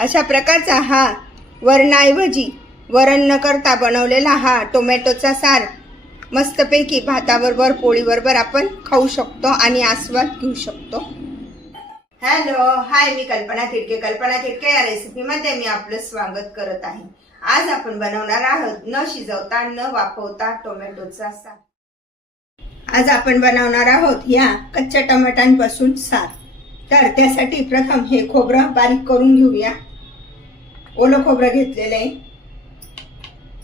अशा प्रकारचा हा वरणाऐवजी वरण न करता बनवलेला हा टोमॅटोचा सार मस्तपैकी भाताबरोबर पोळीबरोबर आपण खाऊ शकतो आणि आस्वाद घेऊ शकतो। हॅलो हाय, मी कल्पना थिटके या रेसिपीमध्ये मी आपलं स्वागत करत आहे। आज आपण बनवणार आहोत न शिजवता न वाफवता टोमॅटोचा सार। आज आपण बनवणार आहोत या कच्च्या टमाट्यांपासून सार। तर त्यासाठी प्रथम हे खोबरं बारीक करून घेऊया। ओलं खोबरं घेतलेलं आहे।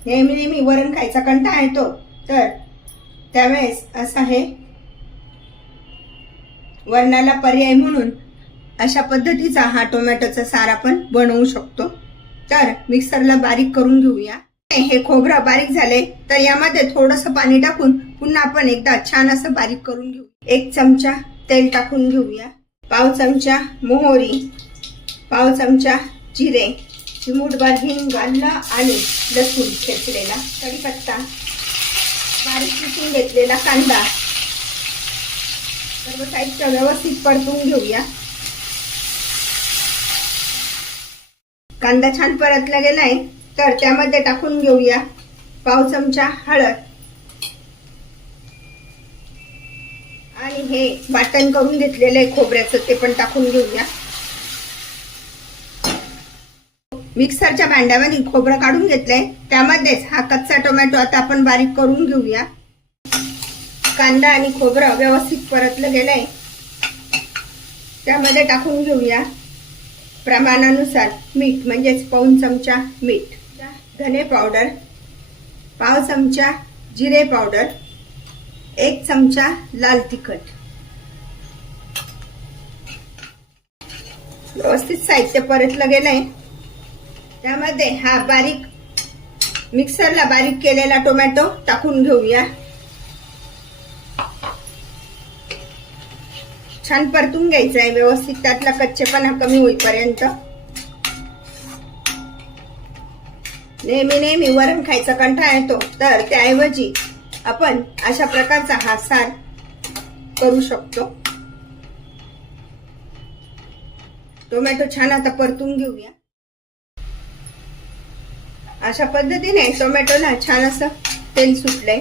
नेहमी वरण खायचा कंटाळा येतो, तर त्यावेळेस असा हे वरणाला पर्याय म्हणून अशा पद्धतीचा हा टोमॅटोचा सार आपण बनवू शकतो। तर मिक्सरला बारीक करून घेऊया। हे खोबरं बारीक झाले तर यामध्ये थोडंसं पाणी टाकून पुन्हा आपण एकदा छान असं बारीक करून घेऊ। 1 चमचा तेल टाकून घेऊया। पाव चमचा मोहरी, पाव चमचा जिरे, चिमूटभर हिंग घालणं आणि लसूण ठेचलेला, कढीपत्ता, बारीक चिरून घेतलेला कांदा, सर्व साईडचं व्यवस्थित परतून घेऊया। कांदा छान परतला गेलाय तर त्यामध्ये टाकून घेऊया पाव चमचा हळद आणि हे वाटण करून घेतलेले खोबऱ्याचं ते पण टाकून घेऊया। मिक्सरच्या भांड्यामध्ये खोबरं काढून घेतलंय, त्यामध्येच हा कच्चा टोमॅटो आता आपण बारीक करून घेऊया। कांदा आणि खोबरं व्यवस्थित परतलं गेलंय, त्यामध्ये टाकून घेऊया प्रमाणानुसार मीठ, म्हणजेच पाऊण चमचा मीठ, धने पावडर, पाव चमचा जिरे पावडर, 1 चमचा लाल तिखट। व्यवस्थित साहित्य परतलं गेलंय, त्यामध्ये हा मिक्सरला बारीक केलेला टोमॅटो टाकून घेऊया। छान परतून घ्यायचं आहे व्यवस्थित, त्यातला कच्चेपणा कमी होईपर्यंत। नेहमी वरण खायचा कंटाळा येतो, तर त्याऐवजी आपण अशा प्रकारचा हा सार करू शकतो। टोमॅटो छान आता परतून घेऊया। अशा पद्धतीने टोमॅटोला छान असं तेल सुटलंय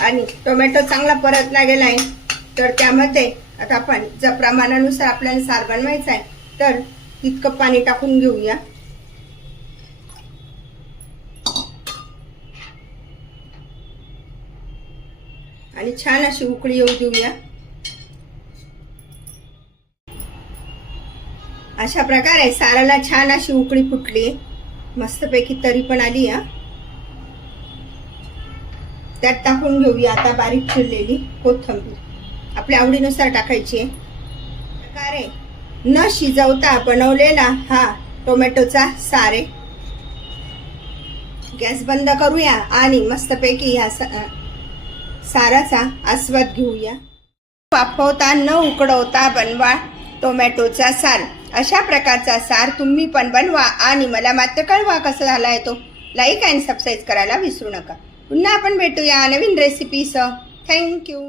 आणि टोमॅटो चांगला परतला गेलाय, तर त्यामध्ये आता आपण ज्या प्रमाणानुसार आपल्याला सार बनवायचा आहे तर तितकं पाणी टाकून घेऊया। आणि छान अशी उकळी येऊ देऊया। अशा प्रकारे साराला छान अशी उकळी फुटली, मस्तपैकी तरी पण आली। त्यात टाकून घेऊया आता बारीक चिरलेली कोथिंबीर, आपल्या आवडीनुसार टाकायची आहे। प्रकारे न शिजवता बनवलेला हा टोमॅटोचा सार आहे। गॅस बंद करूया आणि मस्तपैकी या साराचा आस्वाद घेऊया। वाफवता न उकडवता बनवा टोमॅटोचा सार। अशा प्रकारचा सार तुम्ही पण बनवा आणि मला मात्र कळवा कसा झाला आहे तो। लाईक आणि सबस्क्राईब करायला विसरू नका। पुन्हा आपण भेटूया नवीन रेसिपीसह। थँक्यू।